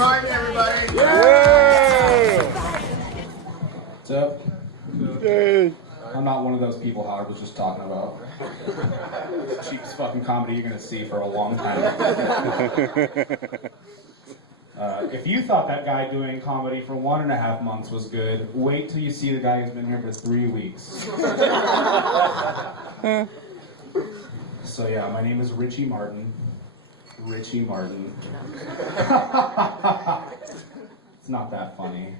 Martin, everybody. Yay! What's up? Yay! I'm not one of those people Howard was just talking about. Cheapest fucking comedy you're gonna see for a long time. If you thought that guy doing comedy for 1.5 months was good, wait till you see the guy who's been here for 3 weeks. So yeah, my name is Richie Martin. Richie Martin. It's not that funny.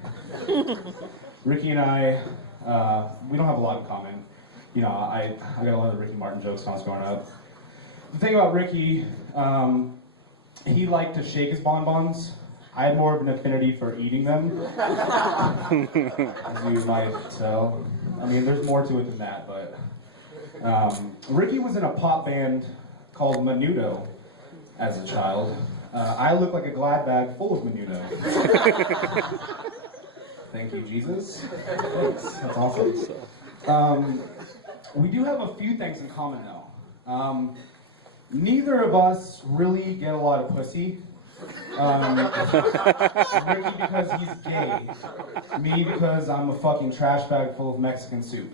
Ricky and I, we don't have a lot in common. You know, I got a lot of Ricky Martin jokes when I was growing up. The thing about Ricky, he liked to shake his bonbons. I had more of an affinity for eating them, as you might tell. I mean, there's more to it than that, but Ricky was in a pop band called Menudo as a child. I look like a Glad bag full of Menudo. Thank you, Jesus. Thanks. That's awesome. We do have a few things in common, though. Neither of us really get a lot of pussy. Ricky because he's gay. Me because I'm a fucking trash bag full of Mexican soup.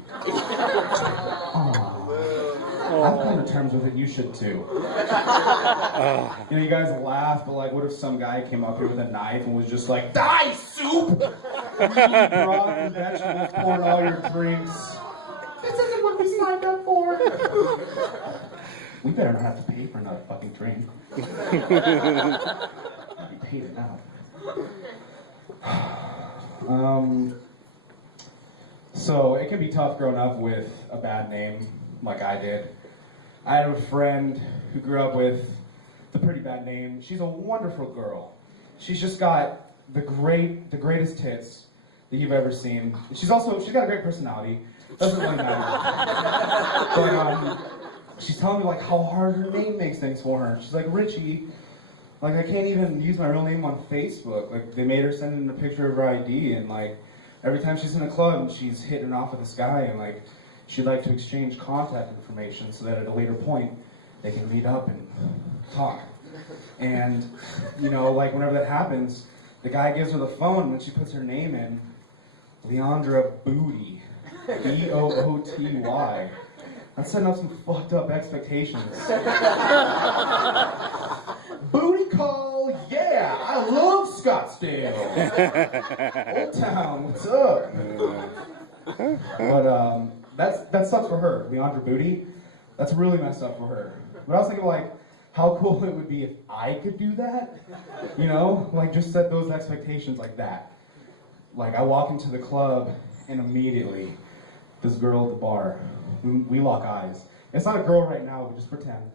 I've come to terms with it, you should too. You know, you guys laugh, but like, what if some guy came up here with a knife and was just like, die, soup! Meat, broth, and vegetables, pouring all your drinks. This isn't what we signed up for. We better not have to pay for another fucking drink. We paid it out. So it can be tough growing up with a bad name, like I did. I had a friend who grew up with the pretty bad name. She's a wonderful girl. She's just got the greatest tits that you've ever seen. She's got a great personality. Doesn't really matter. But she's telling me like how hard her name makes things for her. She's like, Richie, like I can't even use my real name on Facebook. Like they made her send in a picture of her ID, and like every time she's in a club and she's hitting it off with this guy, and like she'd like to exchange contact information so that at a later point they can meet up and talk. And you know, like whenever that happens, the guy gives her the phone when she puts her name in, Leandra Booty, B-O-O-T-Y. That's setting up some fucked up expectations. Booty call, yeah! I love Scottsdale! Old town, what's up? But that sucks for her, Leandra Booty. That's really messed up for her. But I was thinking like, how cool it would be if I could do that? You know, like just set those expectations like that. Like I walk into the club and immediately, this girl at the bar, we lock eyes. It's not a girl right now, but just pretend.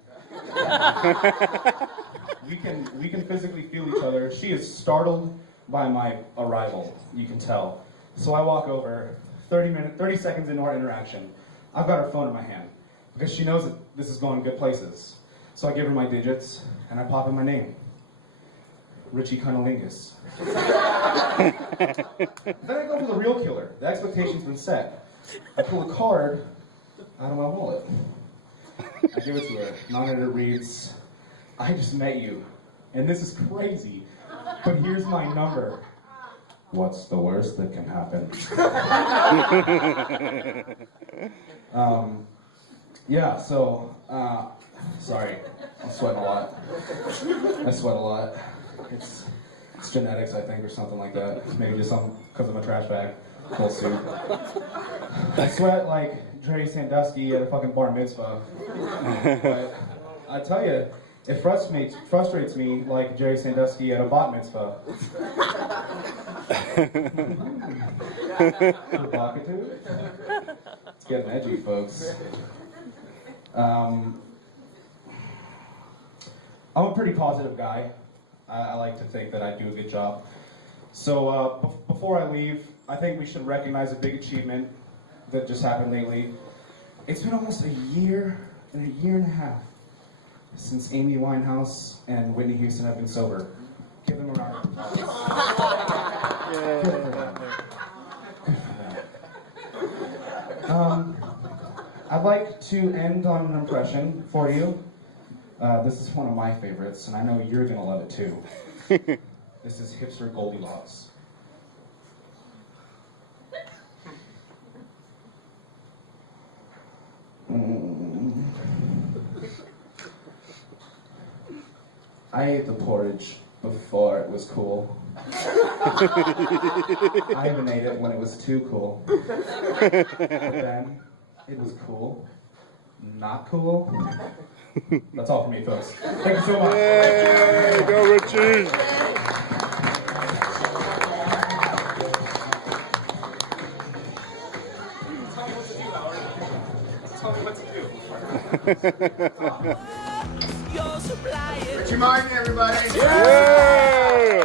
We can physically feel each other. She is startled by my arrival, you can tell. So I walk over, 30 seconds into our interaction. I've got her phone in my hand because she knows that this is going good places. So I give her my digits and I pop in my name. Richie Cunnilingus. Then I go for the real killer. The expectation's been set. I pull a card out of my wallet. I give it to her. And on it reads, I just met you, and this is crazy, but here's my number. What's the worst that can happen? Yeah, so, sorry, I'm sweating a lot. I sweat a lot. It's genetics, I think, or something like that. Maybe just because I'm a trash bag. Full suit. I sweat like Jerry Sandusky at a fucking bar mitzvah. But I tell you, it frustrates me like Jerry Sandusky at a bat mitzvah. Provocative? It's getting edgy, folks. I'm a pretty positive guy. I like to think that I do a good job. So before I leave, I think we should recognize a big achievement that just happened lately. It's been almost a year and a half since Amy Winehouse and Whitney Houston have been sober. Give them a round of applause. Good for them. I'd like to end on an impression for you. This is one of my favorites, and I know you're gonna love it too. This is hipster Goldilocks. I ate the porridge before it was cool. I even ate it when it was too cool. But then it was cool. Not cool. That's all for me, folks. Thank you so much. Yay! Go, Richie! Tell me what to do. Your supplier. Richie Martin, everybody. Yeah!